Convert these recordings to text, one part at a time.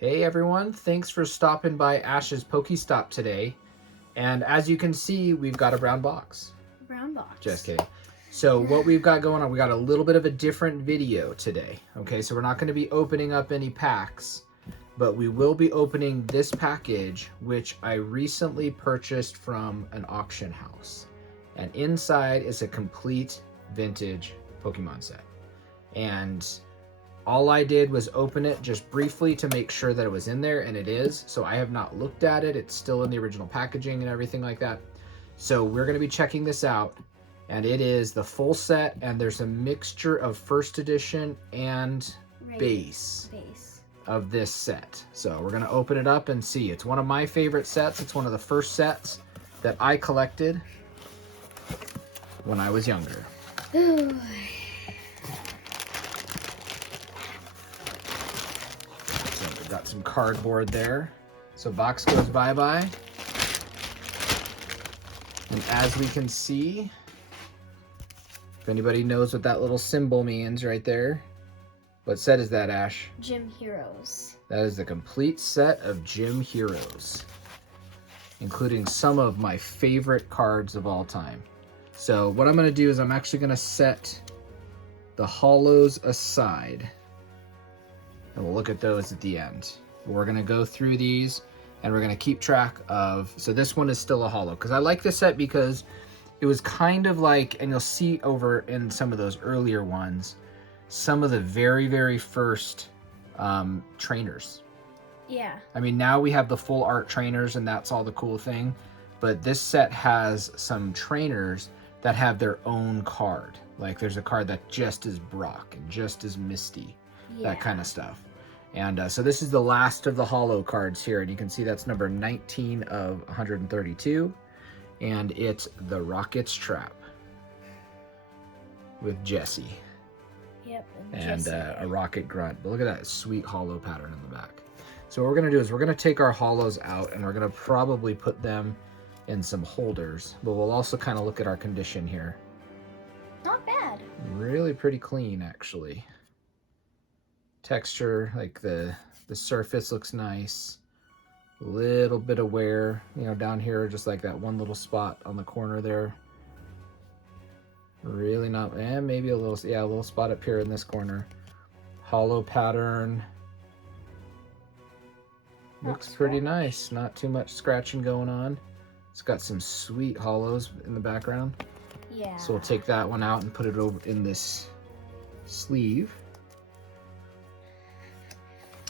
Hey everyone, thanks for stopping by Ash's Pokestop today. And as you can see, we've got a brown box. Brown box. Just kidding. So what we've got going on, we got a little bit of a different video today. Okay, so we're not going to be opening up any packs, but we will be opening this package, which I recently purchased from an auction house. And inside is a complete vintage Pokemon set. And all I did was open it just briefly to make sure that it was in there, and it is. So I have not looked at it. It's still in the original packaging and everything like that. So we're going to be checking this out, and it is the full set, and there's a mixture of first edition and base of this set. So we're going to open it up and see. It's one of my favorite sets. It's one of the first sets that I collected when I was younger. Got some cardboard there. So box goes bye-bye. And as we can see, if anybody knows what that little symbol means right there, what set is that, Ash? Gym Heroes. That is the complete set of Gym Heroes, including some of my favorite cards of all time. So what I'm going to do is I'm actually going to set the holos aside, and we'll look at those at the end. We're going to go through these, and we're going to keep track of... So this one is still a holo, because I like this set because it was kind of like, and you'll see over in some of those earlier ones, some of the very, very first trainers. Yeah. I mean, now we have the full art trainers, and that's all the cool thing. But this set has some trainers that have their own card. Like there's a card that just is Brock and just is Misty. Yeah. That kind of stuff. And so this is the last of the holo cards here, and you can see that's number 19 of 132, and it's the Rocket's Trap with Jessie. Yep, and a Rocket Grunt. But look at that sweet holo pattern in the back. So what we're going to do is we're going to take our holos out, and we're going to probably put them in some holders, but we'll also kind of look at our condition here. Not bad. Really pretty clean, actually. Texture, like the surface looks nice. A little bit of wear, you know, down here, just like that one little spot on the corner there. Really not, and maybe a little, yeah, a little spot up here in this corner. Holo pattern. Looks pretty nice. Not too much scratching going on. It's got some sweet holos in the background. Yeah. So we'll take that one out and put it over in this sleeve.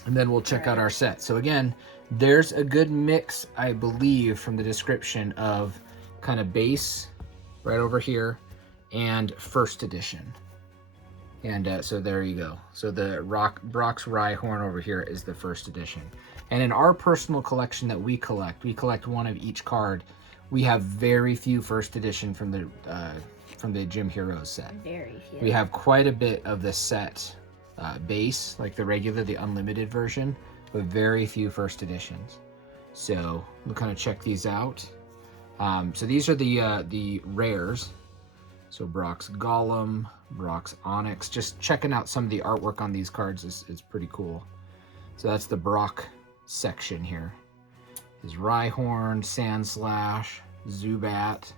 And then we'll check out our set. So again, there's a good mix, I believe, from the description of kind of base right over here and first edition. And so there you go. So the Brock's Rhyhorn over here is the first edition. And in our personal collection that we collect one of each card. We have very few first edition from the Gym Heroes set. Very few. We have quite a bit of the set base, like the regular, the unlimited version, but very few first editions. So we'll kind of check these out. So these are the rares. So Brock's Golem, Brock's Onyx. Just checking out some of the artwork on these cards is pretty cool. So that's the Brock section here. His Rhyhorn, Sandslash, Zubat,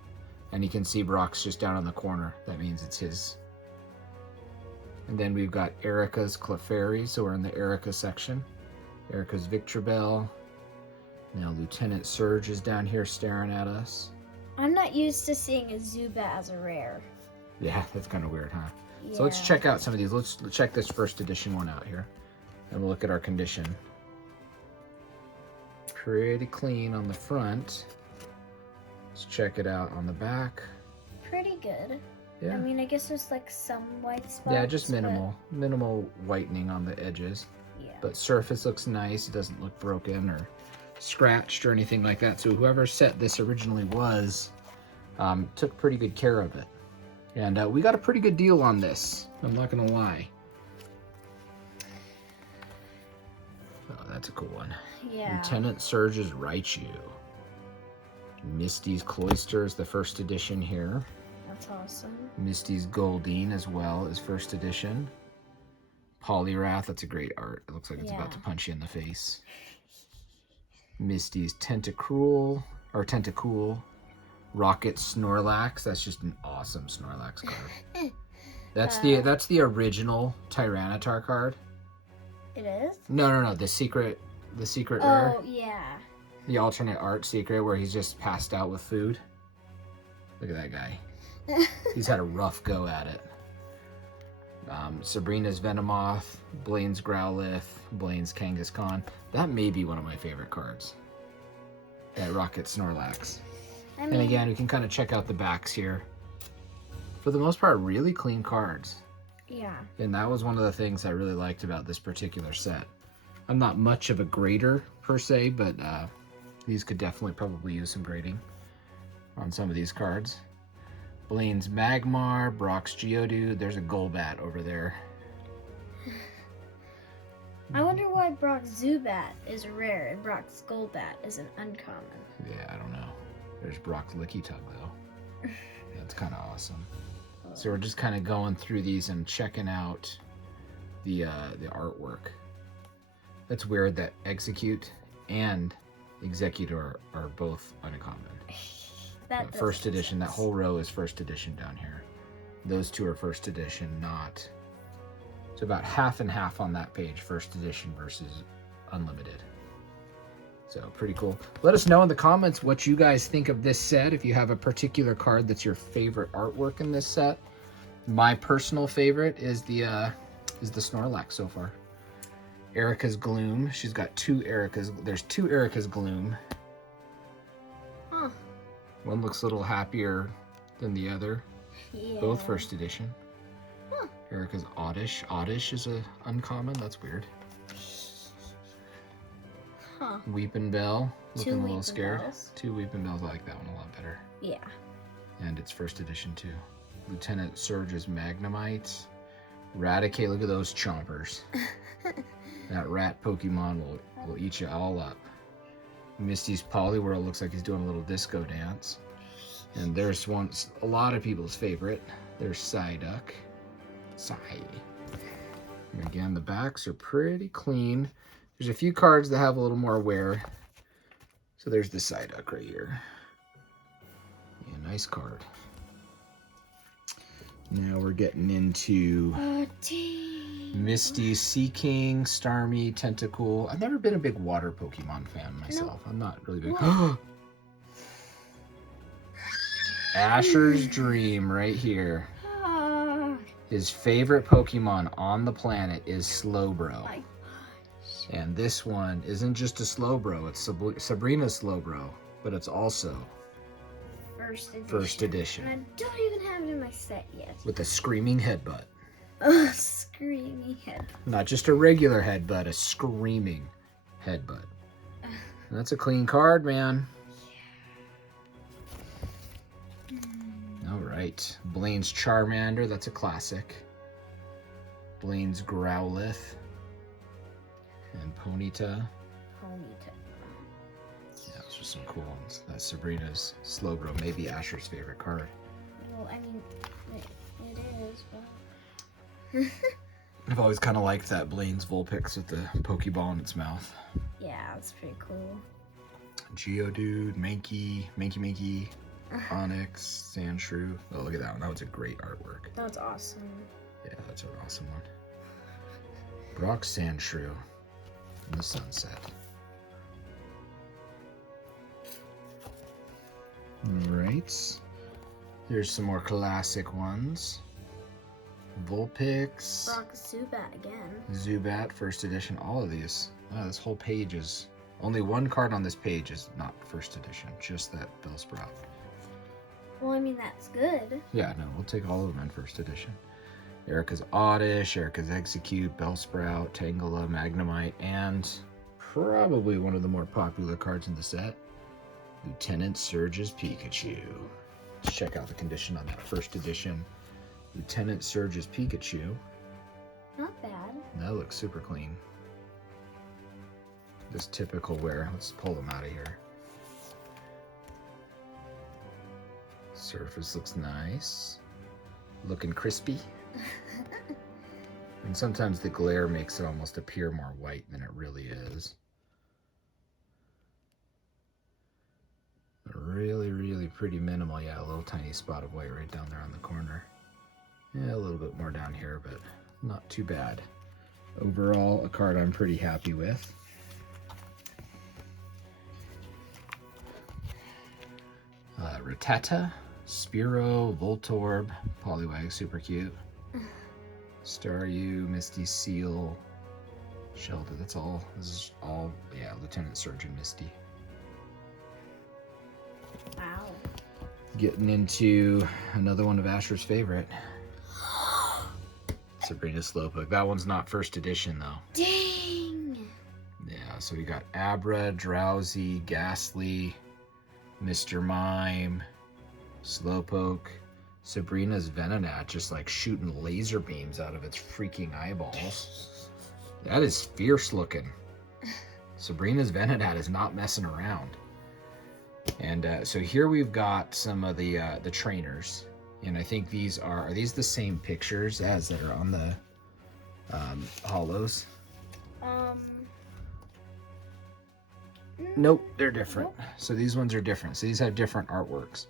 and you can see Brock's just down in the corner. That means it's his. And then we've got Erica's Clefairy, so we're in the Erica section. Erica's Victreebel. Now Lieutenant Surge is down here staring at us. I'm not used to seeing a Zubat as a rare. Yeah, that's kind of weird, huh? Yeah. So let's check out some of these. Let's check this first edition one out here. And we'll look at our condition. Pretty clean on the front. Let's check it out on the back. Pretty good. Yeah. I mean, I guess there's like some white spots. Yeah, just minimal. Minimal whitening on the edges. Yeah. But surface looks nice. It doesn't look broken or scratched or anything like that. So whoever set this originally was took pretty good care of it. And we got a pretty good deal on this. I'm not going to lie. Oh, that's a cool one. Yeah. Lieutenant Surge's Raichu. Misty's Cloister is the first edition here. That's awesome. Misty's Goldeen as well as first edition. Poliwrath, that's a great art. It looks like it's about Yeah. to punch you in the face. Misty's Tentacool. Rocket Snorlax. That's just an awesome Snorlax card. That's the original Tyranitar card. It is? No. The secret rare. Oh, yeah. The alternate art secret where he's just passed out with food. Look at that guy. He's had a rough go at it. Sabrina's Venomoth, Blaine's Growlithe, Blaine's Kangaskhan. That may be one of my favorite cards. That Rocket Snorlax. And again, we can kind of check out the backs here. For the most part, really clean cards. Yeah. And that was one of the things I really liked about this particular set. I'm not much of a grader, per se, but these could definitely probably use some grading on some of these cards. Blaine's Magmar, Brock's Geodude. There's a Golbat over there. I wonder why Brock's Zubat is rare and Brock's Golbat is an uncommon. Yeah, I don't know. There's Brock's Licky Tug, though. That's kind of awesome. So we're just kind of going through these and checking out the artwork. That's weird that Execute and Executor are both uncommon. That First edition, that whole row is first edition down here. Those two are first edition, not... It's about half and half on that page, first edition versus unlimited. So pretty cool. Let us know in the comments what you guys think of this set. If you have a particular card that's your favorite artwork in this set. My personal favorite is the Snorlax so far. Erica's Gloom. She's got two Erika's. There's two Erica's Gloom. Huh. One looks a little happier than the other. Yeah. Both first edition. Huh. Erica's Oddish. Oddish is a uncommon. That's weird. Huh. Weepin' Bell. Looking a little Weepin' scared. Bells. Two Weepin' Bells. I like that one a lot better. Yeah. And it's first edition too. Lieutenant Surge's Magnemite. Raticate. Look at those chompers. That rat Pokemon will eat you all up. Misty's Poliwhirl looks like he's doing a little disco dance. And there's one, a lot of people's favorite. There's Psyduck. And again, the backs are pretty clean. There's a few cards that have a little more wear. So there's the Psyduck right here. Yeah, nice card. Now we're getting into Misty, Seaking, Starmie, Tentacle. I've never been a big water Pokemon fan myself. No. I'm not really big. Asher's Dream right here. His favorite Pokemon on the planet is Slowbro. And this one isn't just a Slowbro, it's Sabrina's Slowbro, but it's also first edition. And I don't even have it in my set yet. With a screaming headbutt. Screaming head. Not just a regular headbutt, a screaming headbutt. And that's a clean card, man. All right. Blaine's Charmander, that's a classic. Blaine's Growlithe. And Ponyta. Yeah, those are some cool ones. That's Sabrina's Slowbro, maybe Asher's favorite card. Well, I mean, it is, but... I've always kind of liked that Blaine's Vulpix with the Pokeball in its mouth. Yeah, that's pretty cool. Geodude, Mankey, Onyx, Sandshrew. Oh, look at that one. That was a great artwork. That was awesome. Yeah, that's an awesome one. Brock Sandshrew in the sunset. Alright. Here's some more classic ones. Vulpix. Brock Zubat again. Zubat, first edition. All of these. Wow, this whole page is... Only one card on this page is not first edition. Just that Bellsprout. Well, I mean, that's good. Yeah, no, we'll take all of them in first edition. Erica's Oddish, Erica's Execute, Bellsprout, Tangela, Magnemite, and probably one of the more popular cards in the set, Lieutenant Surge's Pikachu. Let's check out the condition on that first edition. Lieutenant Surge's Pikachu. Not bad. That looks super clean. This typical wear. Let's pull them out of here. Surface looks nice. Looking crispy. And sometimes the glare makes it almost appear more white than it really is. Really, really pretty minimal. Yeah, a little tiny spot of white right down there on the corner. Yeah, a little bit more down here, but not too bad. Overall, a card I'm pretty happy with. Rattata, Spearow, Voltorb, Poliwag, super cute. Staryu, Misty, Seal, Shelter. That's all. This is all, yeah, Lieutenant Surgeon Misty. Wow. Getting into another one of Asher's favorite. Sabrina Slowpoke. That one's not first edition though. Dang! Yeah, so we got Abra, Drowsy, Ghastly, Mr. Mime, Slowpoke, Sabrina's Venonat just like shooting laser beams out of its freaking eyeballs. That is fierce looking. Sabrina's Venonat is not messing around. And so here we've got some of the trainers. And I think these are these the same pictures as that are on the hollows? Nope, they're different. Nope. So these ones are different. So these have different artworks.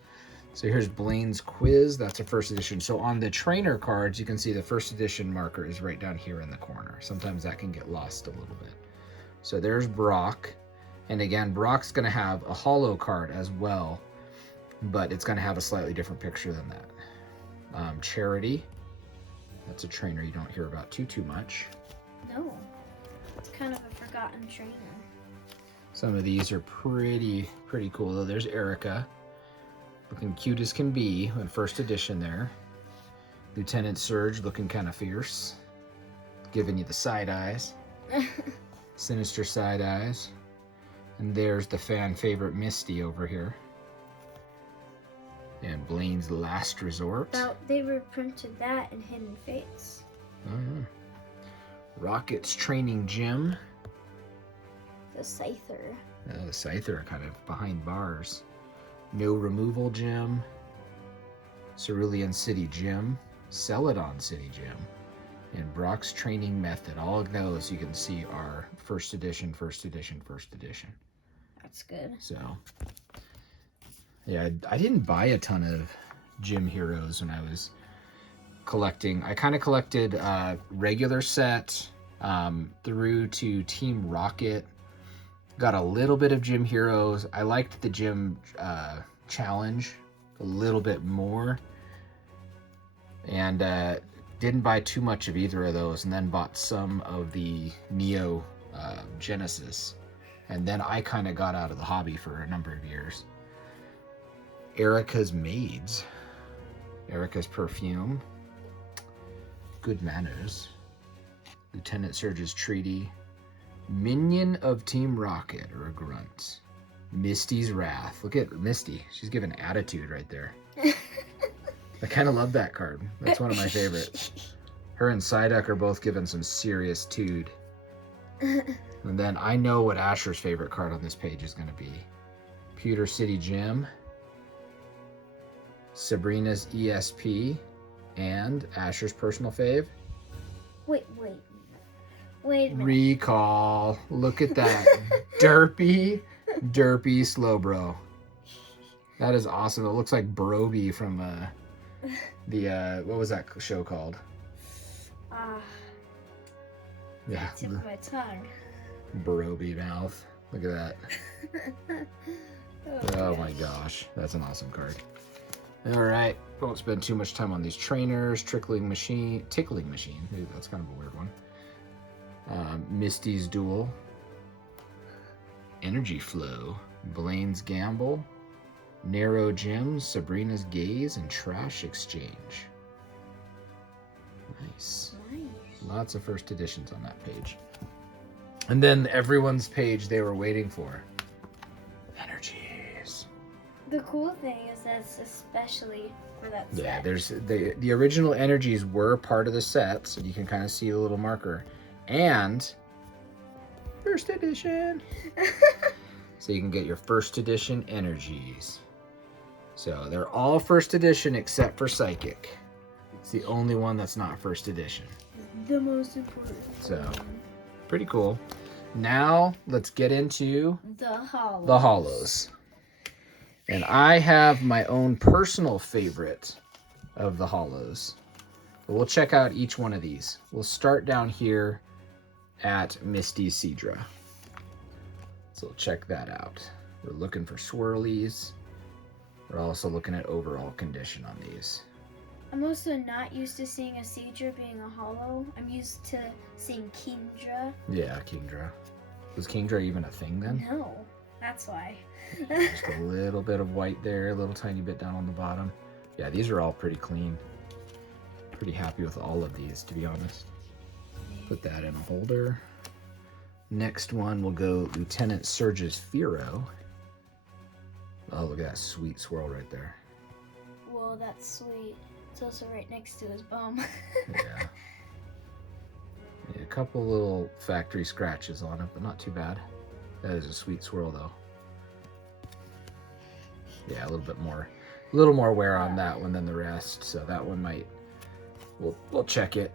So here's Blaine's quiz. That's a first edition. So on the trainer cards, you can see the first edition marker is right down here in the corner. Sometimes that can get lost a little bit. So there's Brock. And again, Brock's going to have a hollow card as well, but it's going to have a slightly different picture than that. Charity. That's a trainer you don't hear about too much. No. It's kind of a forgotten trainer. Some of these are pretty cool though. There's Erica, looking cute as can be in first edition there. Lieutenant Surge looking kind of fierce, giving you the side eyes. Sinister side eyes. And there's the fan favorite Misty over here. And Blaine's Last Resort. They reprinted that in Hidden Fates. Oh, Rocket's Training Gym. The Scyther. The Scyther kind of behind bars. No Removal Gym. Cerulean City Gym. Celadon City Gym. And Brock's Training Method. All of those you can see are first edition. That's good. So, yeah, I didn't buy a ton of gym heroes when I was collecting. I kind of collected regular set through to Team Rocket. Got a little bit of gym heroes. I liked the gym challenge a little bit more. And didn't buy too much of either of those, and then bought some of the Neo Genesis. And then I kind of got out of the hobby for a number of years. Erica's Maids. Erica's Perfume. Good Manners. Lieutenant Surge's Treaty. Minion of Team Rocket, or a grunt. Misty's Wrath. Look at Misty. She's giving attitude right there. I kind of love that card. That's one of my favorites. Her and Psyduck are both giving some serious tude. And then I know what Asher's favorite card on this page is going to be. Pewter City Gym. Sabrina's ESP. And Asher's personal fave. Wait a minute. Recall. Look at that. Derpy Slowbro. That is awesome. It looks like Broby from the what was that show called? Yeah. Tip of my tongue. Broby mouth. Look at that. Oh my gosh. That's an awesome card. Alright. Won't spend too much time on these trainers. Tickling Machine. Ooh, that's kind of a weird one. Misty's Duel. Energy Flow. Blaine's Gamble. Narrow Gems. Sabrina's Gaze. And Trash Exchange. Nice. Lots of first editions on that page. And then everyone's page they were waiting for. Energies. The cool thing is that it's especially for that set. Yeah, there's the original energies were part of the set, so you can kind of see the little marker. And first edition. So you can get your first edition energies. So they're all first edition except for Psychic. It's the only one that's not first edition. The most important. So, pretty cool. Now, let's get into The hollows. the hollows. And I have my own personal favorite of the hollows. But we'll check out each one of these. We'll start down here at Misty Seadra. So we'll check that out. We're looking for swirlies. We're also looking at overall condition on these. I'm also not used to seeing a Seadra being a hollow. I'm used to seeing Kingdra. Yeah, Kingdra. Was Kingdra even a thing then? No, that's why. Just a little bit of white there, a little tiny bit down on the bottom. Yeah, these are all pretty clean. Pretty happy with all of these, to be honest. Put that in a holder. Next one will go Lieutenant Surge's Firo. Oh, look at that sweet swirl right there. Whoa, that's sweet. It's also right next to his bum. Yeah. Yeah, a couple little factory scratches on it, but not too bad. That is a sweet swirl, though. Yeah, a little more wear on that one than the rest. So that one might, we'll check it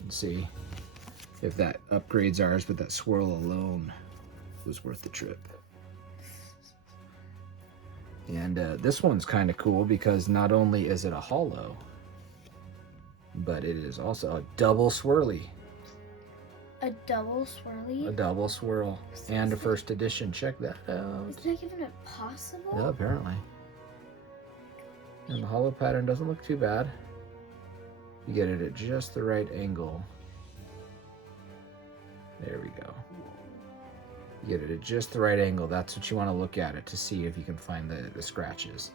and see if that upgrades ours, but that swirl alone was worth the trip. And this one's kind of cool because not only is it a hollow, but it is also a double swirly. A double swirly? A double swirl and a first edition. Check that out. Is that even possible? Yeah, apparently. And the hollow pattern doesn't look too bad. You get it at just the right angle. There we go. You get it at just the right angle. That's what you want to look at it to see if you can find the scratches.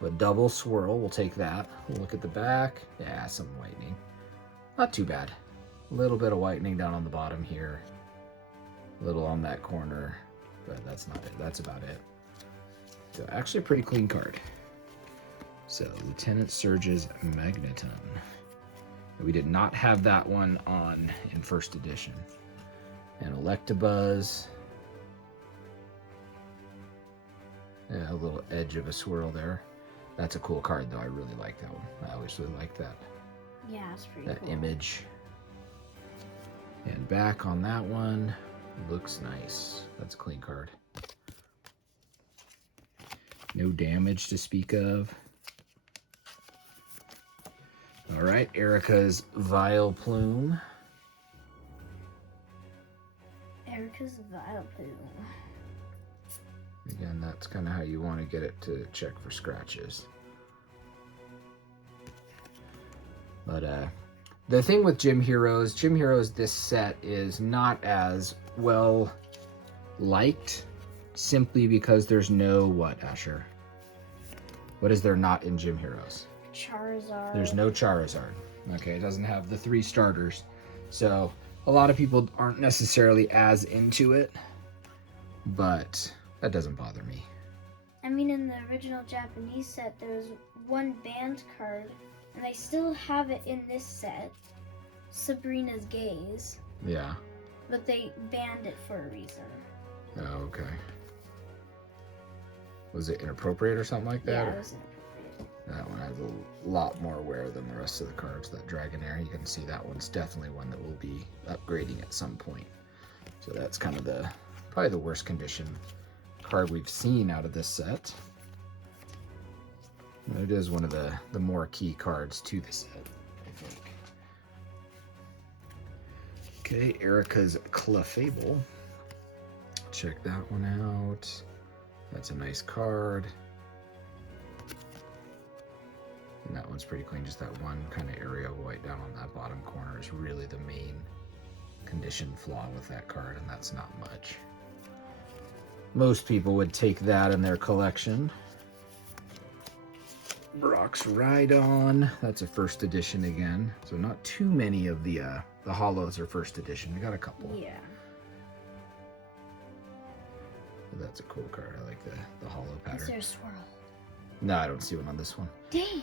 But double swirl, we'll take that. We'll look at the back. Yeah, some whitening. Not too bad. A little bit of whitening down on the bottom here. A little on that corner, but that's not it. That's about it. So actually a pretty clean card. So Lieutenant Surge's Magneton. We did not have that one on in first edition. And Electabuzz. Yeah, a little edge of a swirl there. That's a cool card though. I really like that one. I always really like that. Yeah, it's pretty that cool. image. And back on that one looks nice. That's a clean card. No damage to speak of. All right, Erica's Vileplume. Erica's Vileplume. Again, that's kind of how you want to get it to check for scratches. But the thing with Gym Heroes, this set is not as well liked simply because there's no what, Asher? What is there not in Gym Heroes? Charizard. There's no Charizard. Okay, it doesn't have the 3 starters. So a lot of people aren't necessarily as into it, but that doesn't bother me. I mean, in the original Japanese set, there was one banned card, and they still have it in this set, Sabrina's Gaze. Yeah. But they banned it for a reason. Oh, okay. Was it inappropriate or something like that? Yeah, or? it was inappropriate. That one has a lot more wear than the rest of the cards. That Dragonair, you can see that one's definitely one that will be upgrading at some point. So that's kind of probably the worst condition card we've seen out of this set. It is one of the more key cards to the set, I think. Okay, Erica's Clefable. Check that one out. That's a nice card. And that one's pretty clean. Just that one kind of area of white down on that bottom corner is really the main condition flaw with that card, and that's not much. Most people would take that in their collection. Brock's Rhydon. That's a first edition again. So not too many of the hollows are first edition. We got a couple. Yeah. That's a cool card. I like the hollow pattern. Is there a swirl? No, I don't see one on this one. Dang.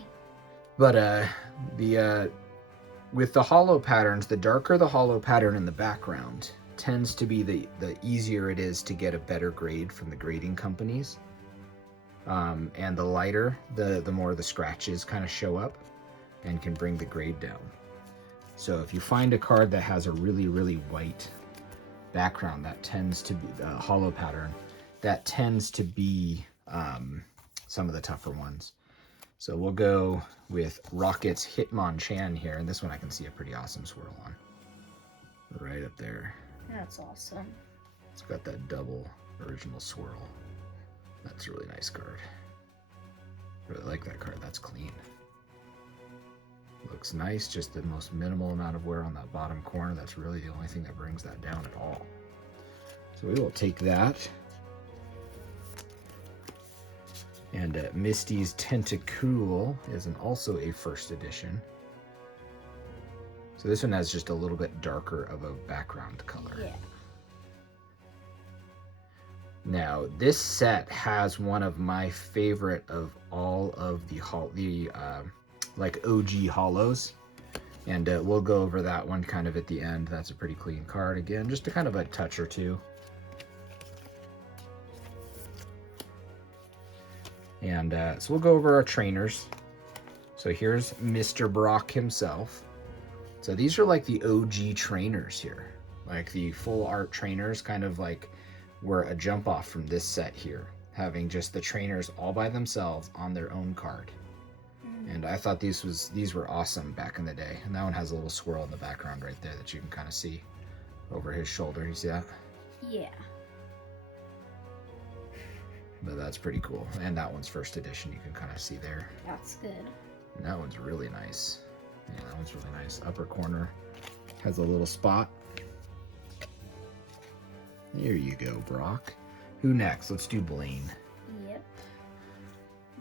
But with the hollow patterns, the darker the hollow pattern in the background tends to be the easier it is to get a better grade from the grading companies. And the lighter, the more the scratches kind of show up. and can bring the grade down. So if you find a card that has a really, really white background, that tends to be the hollow pattern, that tends to be some of the tougher ones. So we'll go with Rocket's Hitmonchan here, and this one I can see a pretty awesome swirl on. Right up there. That's awesome. It's got that double original swirl. That's a really nice card. Really like that card. That's clean. Looks nice, just the most minimal amount of wear on that bottom corner. That's really the only thing that brings that down at all. So we will take that. And Misty's Tentacle is also a first edition. So this one has just a little bit darker of a background color. Yeah. Now, this set has one of my favorite of all of the like OG hollows. And we'll go over that one kind of at the end. That's a pretty clean card. Again, just a kind of a touch or two. And so we'll go over our trainers. So here's Mr. Brock himself. So these are like the OG trainers here. Like the full art trainers kind of like were a jump off from this set here. Having just the trainers all by themselves on their own card. And I thought these were awesome back in the day. And that one has a little swirl in the background right there that you can kind of see over his shoulder. You see that? Yeah. But that's pretty cool. And that one's first edition, you can kind of see there. That's good. And that one's really nice. Yeah, that one's really nice. Upper corner has a little spot. There you go, Brock. Who next? Let's do Blaine. Yep.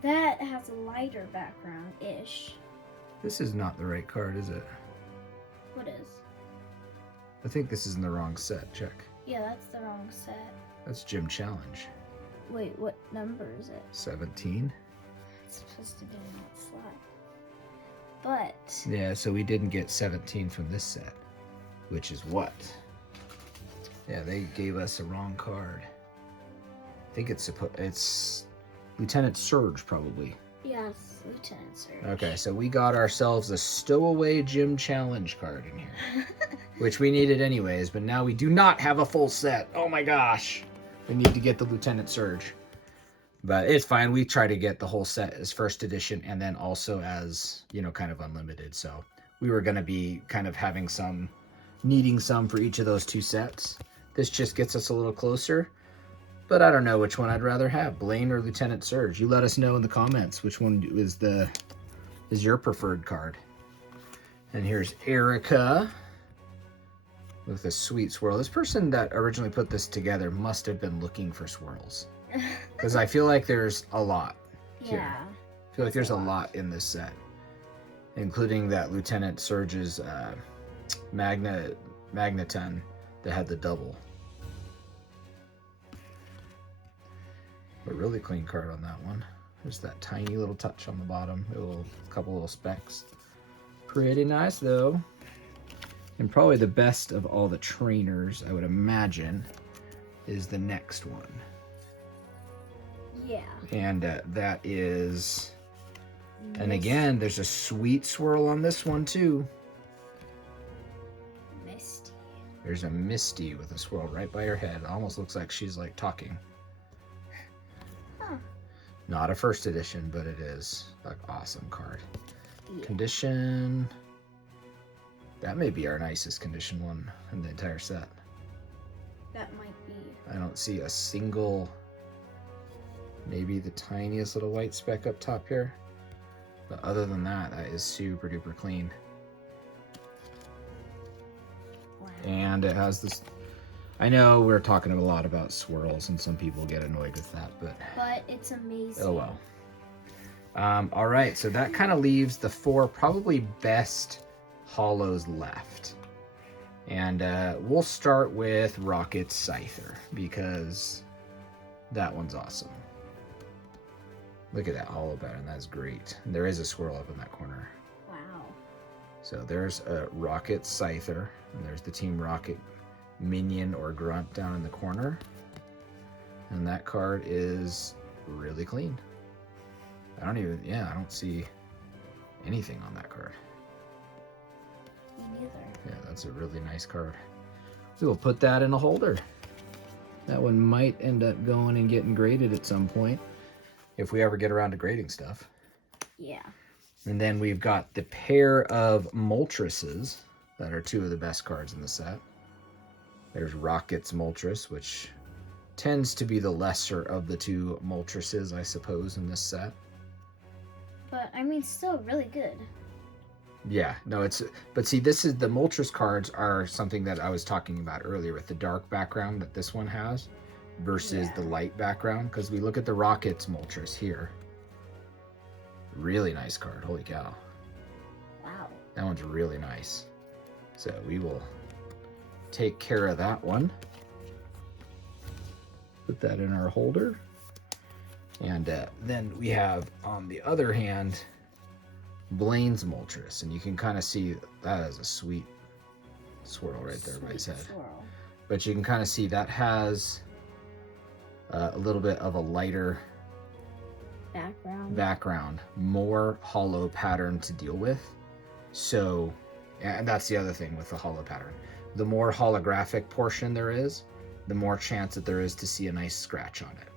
That has a lighter background-ish. This is not the right card, is it? What is? I think this is in the wrong set. Check. Yeah, that's the wrong set. That's Gym Challenge. Wait, what number is it? 17. It's supposed to be in that slot. But... Yeah, so we didn't get 17 from this set. Which is what? Yeah, they gave us a wrong card. I think it's Lieutenant Surge, probably. Yes, Lieutenant Surge. Okay, so we got ourselves a Stowaway Gym Challenge card in here. Which we needed anyways, but now we do not have a full set. Oh my gosh. We need to get the Lieutenant Surge. But it's fine. We try to get the whole set as first edition and then also as, you know, kind of unlimited. So we were going to be kind of having some, needing some for each of those two sets. This just gets us a little closer. But I don't know which one I'd rather have, Blaine or Lieutenant Surge. You let us know in the comments which one is your preferred card. And here's Erica with a sweet swirl. This person that originally put this together must have been looking for swirls. Because I feel like there's a lot here. Yeah. I feel like there's a lot in this set. Including that Lieutenant Surge's Magneton that had the double. A really clean card on that one. There's that tiny little touch on the bottom. A couple little specks. Pretty nice though. And probably the best of all the trainers, I would imagine, is the next one. Yeah. And that is... And again, there's a sweet swirl on this one too. Misty. There's a Misty with a swirl right by her head. It almost looks like she's like talking. Huh. Not a first edition, but it is an awesome card. Yeah. Condition... That may be our nicest condition one in the entire set. That might be. I don't see a single, maybe the tiniest little white speck up top here. But other than that, that is super duper clean. Wow. And it has this, I know we're talking a lot about swirls and some people get annoyed with that, but it's amazing. oh well. All right, so that kind of leaves the four probably best hollows left. And we'll start with Rocket's Scyther because that one's awesome. Look at that hollow pattern, that's great. And there is a swirl up in that corner. Wow. So there's a Rocket's Scyther, and there's the Team Rocket minion or grunt down in the corner. And that card is really clean. I don't see anything on that card. Me neither. Yeah, that's a really nice card. We will put that in a holder. That one might end up going and getting graded at some point if we ever get around to grading stuff. Yeah. And then we've got the pair of Moltres that are two of the best cards in the set. There's Rocket's Moltres, which tends to be the lesser of the two Moltres, I suppose, in this set. But, I mean, still really good. Yeah, no, it's... But see, this is... The Moltres cards are something that I was talking about earlier with the dark background that this one has versus the light background. Because we look at the Rocket's Moltres here. Really nice card. Holy cow. Wow. That one's really nice. So we will take care of that one. Put that in our holder. And then we have, on the other hand, Blaine's Moltres. And you can kind of see that is a sweet swirl right there by his head. Swirl. But you can kind of see that has a little bit of a lighter background, more hollow pattern to deal with. So, and that's the other thing with the hollow pattern. The more holographic portion there is, the more chance that there is to see a nice scratch on it.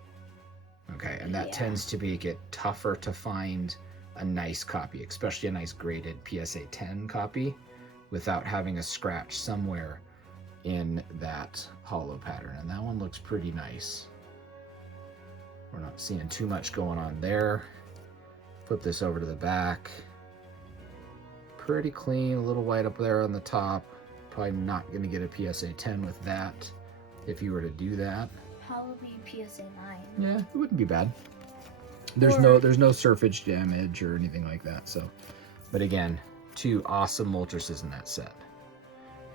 Okay, and that tends to make it tougher to find a nice copy, especially a nice graded PSA 10 copy, without having a scratch somewhere in that hollow pattern. And that one looks pretty nice. We're not seeing too much going on there. Flip this over to the back. Pretty clean, a little white up there on the top. Probably not going to get a PSA 10 with that if you were to do that. Probably PSA 9. Yeah, it wouldn't be bad. There's no surface damage or anything like that. So, but again, two awesome Moltres in that set.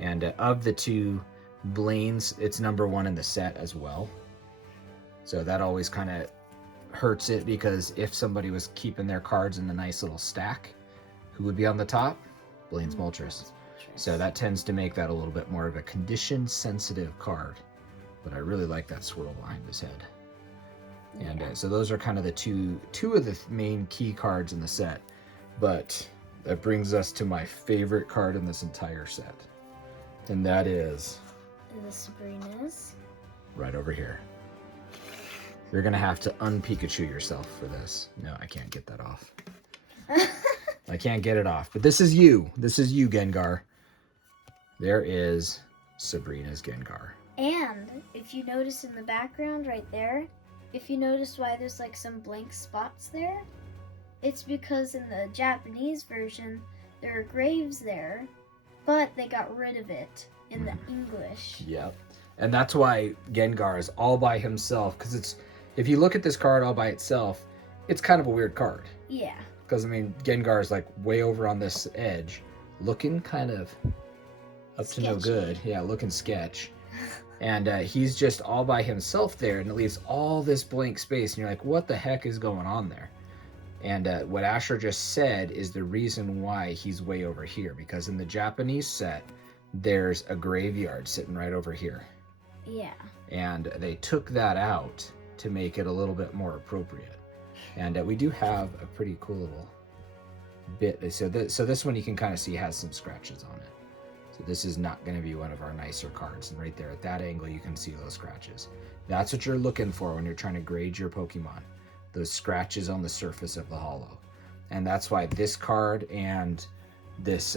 And of the two, Blaine's, it's #1 in the set as well. So that always kind of hurts it, because if somebody was keeping their cards in the nice little stack, who would be on the top? Blaine's Moltres. So that tends to make that a little bit more of a condition-sensitive card. But I really like that swirl behind his head. And so those are kind of the two of the main key cards in the set. But that brings us to my favorite card in this entire set. And that is... the Sabrina's. Right over here. You're going to have to un-Pikachu yourself for this. No, I can't get that off. I can't get it off. But this is you. This is you, Gengar. There is Sabrina's Gengar. And if you notice in the background right there, if you notice why there's like some blank spots there, it's because in the Japanese version, there are graves there, but they got rid of it in the English. Yep. And that's why Gengar is all by himself, because it's... If you look at this card all by itself, it's kind of a weird card. Yeah. Because, I mean, Gengar is like way over on this edge, looking kind of up to no good. Yeah, looking sketch. And he's just all by himself there, and it leaves all this blank space. And you're like, what the heck is going on there? And what Asher just said is the reason why he's way over here. Because in the Japanese set, there's a graveyard sitting right over here. Yeah. And they took that out to make it a little bit more appropriate. And we do have a pretty cool little bit. So this one you can kind of see has some scratches on it. So this is not going to be one of our nicer cards. And right there at that angle, you can see those scratches. That's what you're looking for when you're trying to grade your Pokemon. Those scratches on the surface of the holo. And that's why this card and this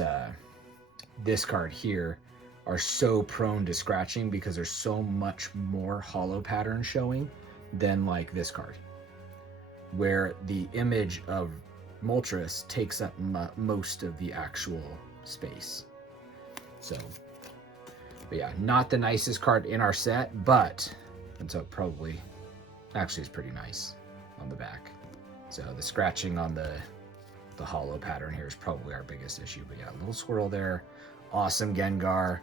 card here are so prone to scratching, because there's so much more holo pattern showing than like this card, where the image of Moltres takes up most of the actual space. So, but yeah, not the nicest card in our set, but, and so probably, actually it's pretty nice on the back. So the scratching on the holo pattern here is probably our biggest issue. But yeah, a little swirl there. Awesome Gengar.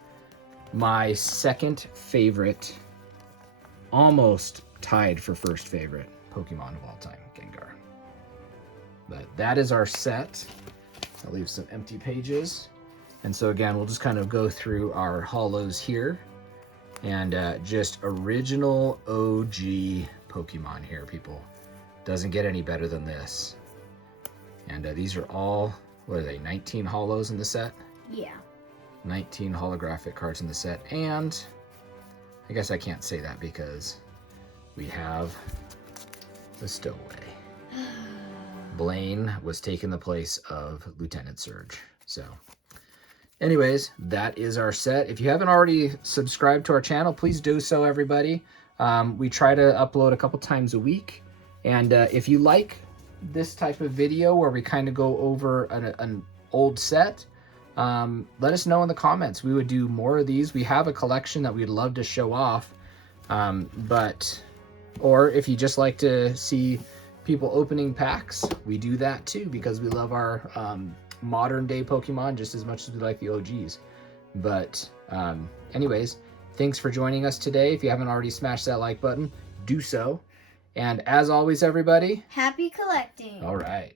My second favorite, almost tied for first favorite Pokemon of all time, Gengar. But that is our set. I'll leave some empty pages. And so again, we'll just kind of go through our holos here. And just original OG Pokemon here, people. Doesn't get any better than this. And these are all what are they, 19 holos in the set? Yeah. 19 holographic cards in the set, and I guess I can't say that because we have the stowaway. Blaine was taking the place of Lieutenant Surge. So anyways, that is our set. If you haven't already subscribed to our channel, please do so, everybody. We try to upload a couple times a week, and if you like this type of video where we kind of go over an old set, let us know in the comments. We would do more of these. We have a collection that we'd love to show off, or if you just like to see people opening packs, we do that too, because we love our modern day Pokemon just as much as we like the OGs. But anyways, thanks for joining us today. If you haven't already smashed that like button, do so. And as always, everybody, Happy collecting. all right.